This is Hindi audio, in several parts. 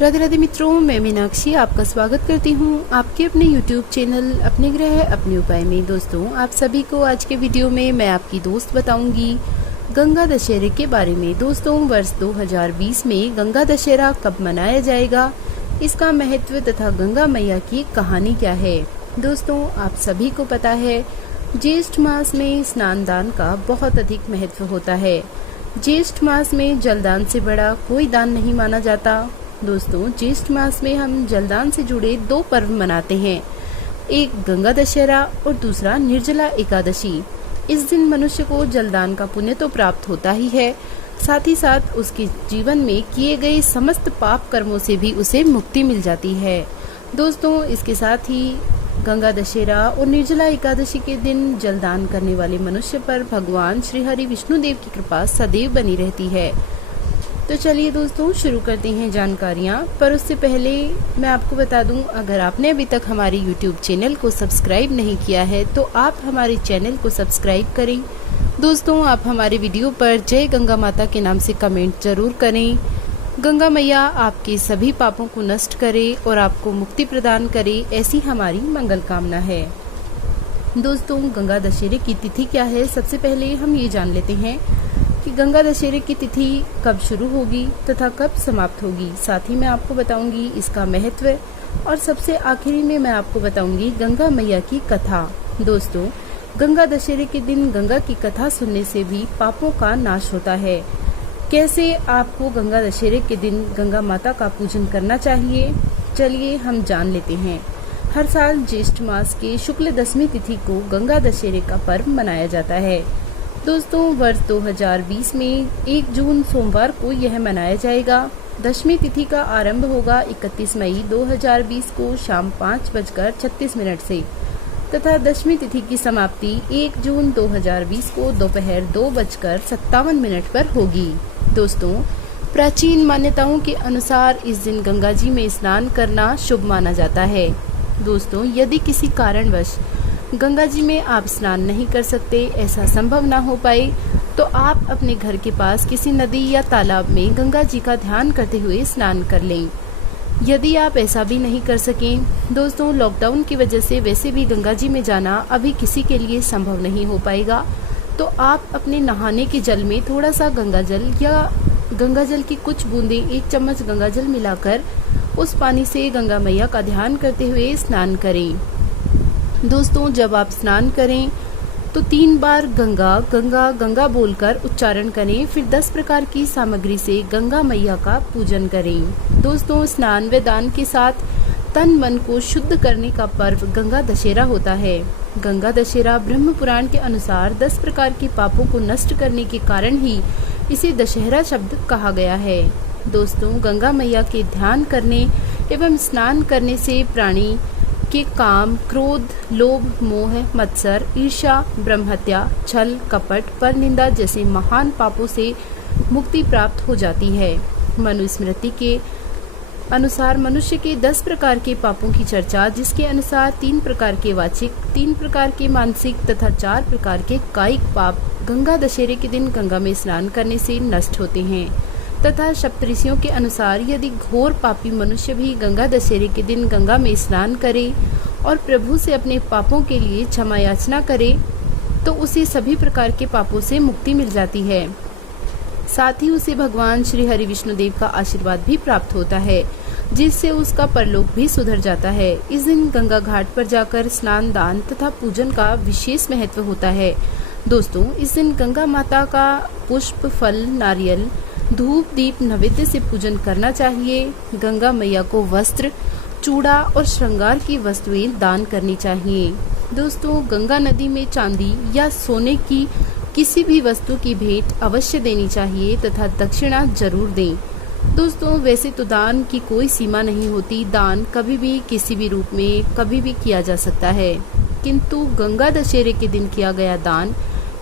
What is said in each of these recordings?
राधे राधे मित्रों, मैं मीनाक्षी आपका स्वागत करती हूँ आपके अपने YouTube चैनल अपने ग्रह अपने उपाय में। दोस्तों, आप सभी को आज के वीडियो में मैं आपकी दोस्त बताऊंगी गंगा दशहरे के बारे में। दोस्तों, वर्ष 2020 में गंगा दशहरा कब मनाया जाएगा, इसका महत्व तथा गंगा मैया की कहानी क्या है। दोस्तों, आप सभी को पता है ज्येष्ठ मास में स्नान दान का बहुत अधिक महत्व होता है। ज्येष्ठ मास में जलदान से बड़ा कोई दान नहीं माना जाता। दोस्तों, ज्येष्ठ मास में हम जलदान से जुड़े दो पर्व मनाते हैं, एक गंगा दशहरा और दूसरा निर्जला एकादशी। इस दिन मनुष्य को जलदान का पुण्य तो प्राप्त होता ही है, साथ ही साथ उसके जीवन में किए गए समस्त पाप कर्मों से भी उसे मुक्ति मिल जाती है। दोस्तों, इसके साथ ही गंगा दशहरा और निर्जला एकादशी के दिन जलदान करने वाले मनुष्य पर भगवान श्री हरि विष्णु देव की कृपा सदैव बनी रहती है। तो चलिए दोस्तों, शुरू करते हैं जानकारियाँ। पर उससे पहले मैं आपको बता दूं, अगर आपने अभी तक हमारे YouTube चैनल को सब्सक्राइब नहीं किया है तो आप हमारे चैनल को सब्सक्राइब करें। दोस्तों, आप हमारे वीडियो पर जय गंगा माता के नाम से कमेंट जरूर करें। गंगा मैया आपके सभी पापों को नष्ट करे और आपको मुक्ति प्रदान करे, ऐसी हमारी मंगल कामना है। दोस्तों, गंगा दशहरे की तिथि क्या है, सबसे पहले हम ये जान लेते हैं कि गंगा दशहरे की तिथि कब शुरू होगी तथा कब समाप्त होगी। साथ ही मैं आपको बताऊंगी इसका महत्व और सबसे आखिरी में मैं आपको बताऊंगी गंगा मैया की कथा। दोस्तों, गंगा दशहरे के दिन गंगा की कथा सुनने से भी पापों का नाश होता है। कैसे आपको गंगा दशहरे के दिन गंगा माता का पूजन करना चाहिए, चलिए हम जान लेते हैं। हर साल ज्येष्ठ मास के शुक्ल दशमी तिथि को गंगा दशहरे का पर्व मनाया जाता है। दोस्तों, वर्ष 2020 में 1 जून सोमवार को यह मनाया जाएगा। दशमी तिथि का आरंभ होगा 31 मई 2020 को शाम 5:36 से तथा दशमी तिथि की समाप्ति 1 जून 2020 को दोपहर 2:57 पर होगी। दोस्तों, प्राचीन मान्यताओं के अनुसार इस दिन गंगा जी में स्नान करना शुभ माना जाता है। दोस्तों, यदि किसी कारणवश गंगा जी में आप स्नान नहीं कर सकते, ऐसा संभव ना हो पाए, तो आप अपने घर के पास किसी नदी या तालाब में गंगा जी का ध्यान करते हुए स्नान कर लें। यदि आप ऐसा भी नहीं कर सकें, दोस्तों, लॉकडाउन की वजह से वैसे भी गंगा जी में जाना अभी किसी के लिए संभव नहीं हो पाएगा, तो आप अपने नहाने के जल में थोड़ा सा गंगा जल या गंगा जल की कुछ बूंदें 1 चम्मच गंगा जल मिलाकर उस पानी से गंगा मैया का ध्यान करते हुए स्नान करें। दोस्तों, जब आप स्नान करें तो 3 बार गंगा गंगा गंगा बोलकर उच्चारण करें, फिर 10 प्रकार की सामग्री से गंगा मैया का पूजन करें। दोस्तों, स्नान व दान के साथ तन मन को शुद्ध करने का पर्व गंगा दशहरा होता है। गंगा दशहरा ब्रह्म पुराण के अनुसार 10 प्रकार के पापों को नष्ट करने के कारण ही इसे दशहरा शब्द कहा गया है। दोस्तों, गंगा मैया के ध्यान करने एवं स्नान करने से प्राणी के काम, क्रोध, लोभ, मोह, मत्सर, ईर्ष्या, ब्रह्महत्या, छल, कपट, परनिंदा जैसे महान पापों से मुक्ति प्राप्त हो जाती है। मनुस्मृति के अनुसार मनुष्य के 10 प्रकार के पापों की चर्चा, जिसके अनुसार 3 प्रकार के वाचिक, 3 प्रकार के मानसिक तथा 4 प्रकार के कायिक पाप गंगा दशहरे के दिन गंगा में स्नान करने से नष्ट होते हैं। तथा सप्तऋषियों के अनुसार यदि घोर पापी मनुष्य भी गंगा दशहरे के दिन गंगा में स्नान करे और प्रभु से अपने पापों के लिए क्षमा याचना करे, तो उसे सभी प्रकार के पापों से मुक्ति मिल जाती है। साथ ही उसे भगवान श्री हरि विष्णु देव का आशीर्वाद भी प्राप्त होता है, जिससे उसका परलोक भी सुधर जाता है। इस दिन गंगा घाट पर जाकर स्नान दान तथा पूजन का विशेष महत्व होता है। दोस्तों, इस दिन गंगा माता का पुष्प, फल, नारियल, धूप, दीप, नैवेद्य से पूजन करना चाहिए। गंगा मैया को वस्त्र, चूड़ा और श्रृंगार की वस्तुएं दान करनी चाहिए। दोस्तों, गंगा नदी में चांदी या सोने की किसी भी वस्तु की भेंट अवश्य देनी चाहिए तथा दक्षिणा जरूर दें। दोस्तों, वैसे तो दान की कोई सीमा नहीं होती, दान कभी भी किसी भी रूप में कभी भी किया जा सकता है, किंतु गंगा दशहरे के दिन किया गया दान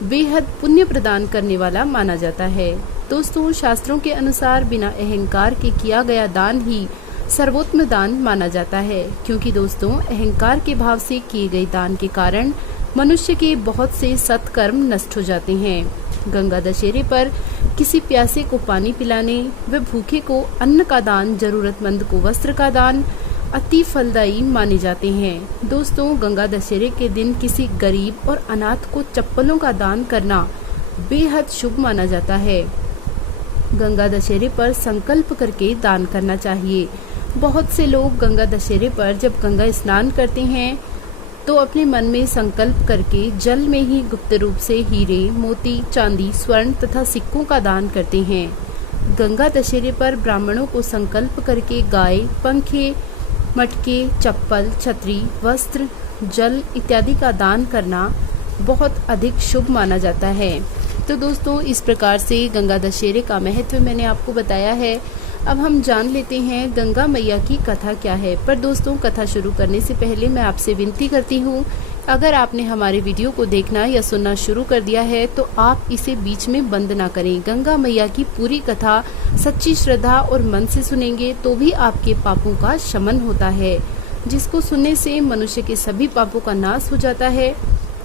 बेहद पुण्य प्रदान करने वाला माना जाता है। दोस्तों, शास्त्रों के अनुसार बिना अहंकार के किया गया दान ही सर्वोत्तम दान माना जाता है, क्योंकि दोस्तों, अहंकार के भाव से किए गए दान के कारण मनुष्य के बहुत से सत्कर्म नष्ट हो जाते हैं। गंगा दशहरे पर किसी प्यासे को पानी पिलाने व भूखे को अन्न का दान, जरूरतमंद को वस्त्र का दान अति फलदायी माने जाते हैं। दोस्तों, गंगा दशहरे के दिन किसी गरीब और अनाथ को चप्पलों का दान करना बेहद शुभ माना जाता है। गंगा दशहरे पर संकल्प करके दान करना चाहिए। बहुत से लोग गंगा दशहरे पर जब गंगा स्नान करते हैं तो अपने मन में संकल्प करके जल में ही गुप्त रूप से हीरे, मोती, चांदी, स्वर्ण तथा सिक्कों का दान करते हैं। गंगा दशहरे पर ब्राह्मणों को संकल्प करके गाय, पंखे, मटके, चप्पल, छतरी, वस्त्र, जल इत्यादि का दान करना बहुत अधिक शुभ माना जाता है। तो दोस्तों, इस प्रकार से गंगा दशहरे का महत्व मैंने आपको बताया है। अब हम जान लेते हैं गंगा मैया की कथा क्या है। पर दोस्तों, कथा शुरू करने से पहले मैं आपसे विनती करती हूँ, अगर आपने हमारे वीडियो को देखना या सुनना शुरू कर दिया है तो आप इसे बीच में बंद ना करें। गंगा मैया की पूरी कथा सच्ची श्रद्धा और मन से सुनेंगे तो भी आपके पापों का शमन होता है, जिसको सुनने से मनुष्य के सभी पापों का नाश हो जाता है।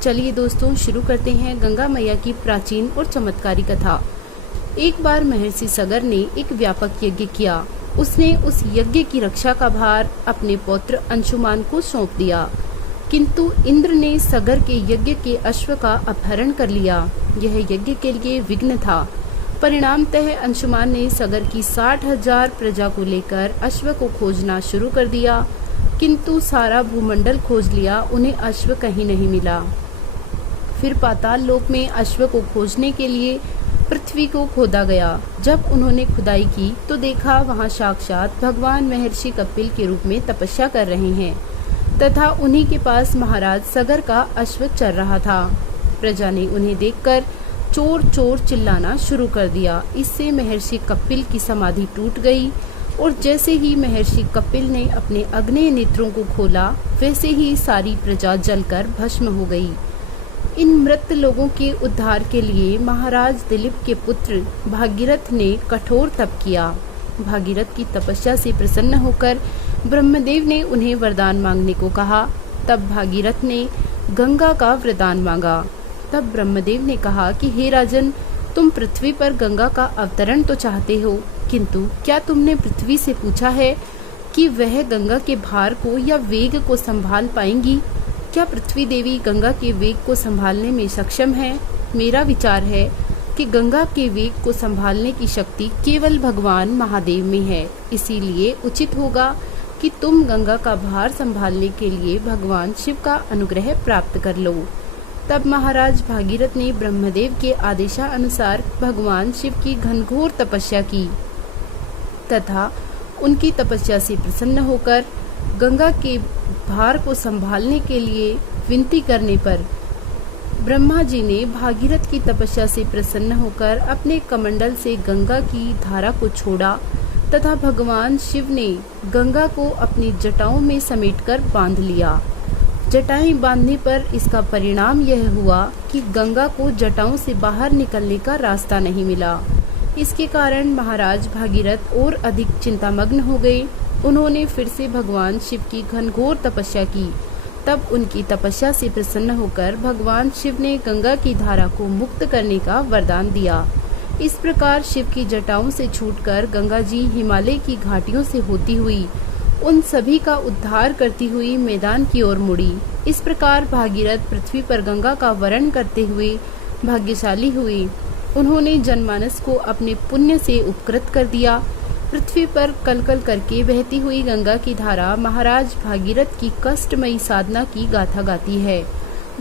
चलिए दोस्तों, शुरू करते हैं गंगा मैया की प्राचीन और चमत्कारी कथा। एक बार महर्षि सगर ने एक व्यापक यज्ञ किया। उसने उस यज्ञ की रक्षा का भार अपने पौत्र अंशुमान को सौंप दिया, किंतु इंद्र ने सगर के यज्ञ के अश्व का अपहरण कर लिया। यह यज्ञ के लिए विघ्न था। परिणामतः अंशुमान ने सगर की 60,000 प्रजा को लेकर अश्व को खोजना शुरू कर दिया, किंतु सारा भूमंडल खोज लिया, उन्हें अश्व कहीं नहीं मिला। फिर पाताल लोक में अश्व को खोजने के लिए पृथ्वी को खोदा गया। जब उन्होंने खुदाई की तो देखा वहां साक्षात भगवान महर्षि कपिल के रूप में तपस्या कर रहे हैं तथा उन्हीं के पास महाराज सगर का अश्व चर रहा था। प्रजा ने उन्हें देखकर चोर चोर चिल्लाना शुरू कर दिया। इससे महर्षि कपिल की समाधि टूट गई और जैसे ही महर्षि कपिल ने अपने अग्नेय नेत्रों को खोला, वैसे ही सारी प्रजा जलकर भस्म हो गई। इन मृत लोगों के उद्धार के लिए महाराज दिलीप के पुत्र भागीरथ ने कठोर तप किया। भागीरथ की तपस्या से प्रसन्न होकर ब्रह्मदेव ने उन्हें वरदान मांगने को कहा। तब भागीरथ ने गंगा का वरदान मांगा। तब ब्रह्मदेव ने कहा कि हे राजन, तुम पृथ्वी पर गंगा का अवतरण तो चाहते हो, किंतु क्या तुमने पृथ्वी से पूछा है कि वह गंगा के भार को या वेग को संभाल पाएंगी? क्या पृथ्वी देवी गंगा के वेग को संभालने में सक्षम है? मेरा विचार है कि गंगा के वेग को संभालने की शक्ति केवल भगवान महादेव में है। इसीलिए उचित होगा कि तुम गंगा का भार संभालने के लिए भगवान शिव का अनुग्रह प्राप्त कर लो। तब महाराज भागीरथ ने ब्रह्मदेव के आदेशानुसार भगवान शिव की घनघोर तपस्या की तथा उनकी तपस्या से प्रसन्न होकर गंगा के भार को संभालने के लिए विनती करने पर ब्रह्मा जी ने भागीरथ की तपस्या से प्रसन्न होकर अपने कमंडल से गंगा की धारा को छोड़ा तथा भगवान शिव ने गंगा को अपनी जटाओं में समेटकर बांध लिया। जटाएं बांधने पर इसका परिणाम यह हुआ कि गंगा को जटाओं से बाहर निकलने का रास्ता नहीं मिला। इसके कारण महाराज भागीरथ और अधिक चिंतामग्न हो गए। उन्होंने फिर से भगवान शिव की घनघोर तपस्या की। तब उनकी तपस्या से प्रसन्न होकर भगवान शिव ने गंगा की धारा को मुक्त करने का वरदान दिया। इस प्रकार शिव की जटाओं से छूटकर गंगा जी हिमालय की घाटियों से होती हुई उन सभी का उद्धार करती हुई मैदान की ओर मुड़ी। इस प्रकार भागीरथ पृथ्वी पर गंगा का वरण करते हुए भाग्यशाली हुए। उन्होंने जनमानस को अपने पुण्य से उपकृत कर दिया। पृथ्वी पर कलकल करके बहती हुई गंगा की धारा महाराज भागीरथ की कष्टमयी साधना की गाथा गाती है।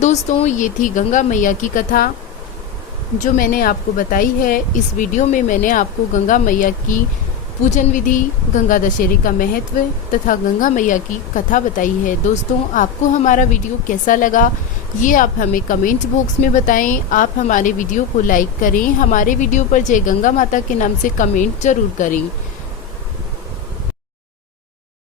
दोस्तों, ये थी गंगा मैया की कथा जो मैंने आपको बताई है। इस वीडियो में मैंने आपको गंगा मैया की पूजन विधि, गंगा दशहरे का महत्व तथा गंगा मैया की कथा बताई है। दोस्तों, आपको हमारा वीडियो कैसा लगा ये आप हमें कमेंट बॉक्स में बताएं। आप हमारे वीडियो को लाइक करें। हमारे वीडियो पर जय गंगा माता के नाम से कमेंट जरूर करें।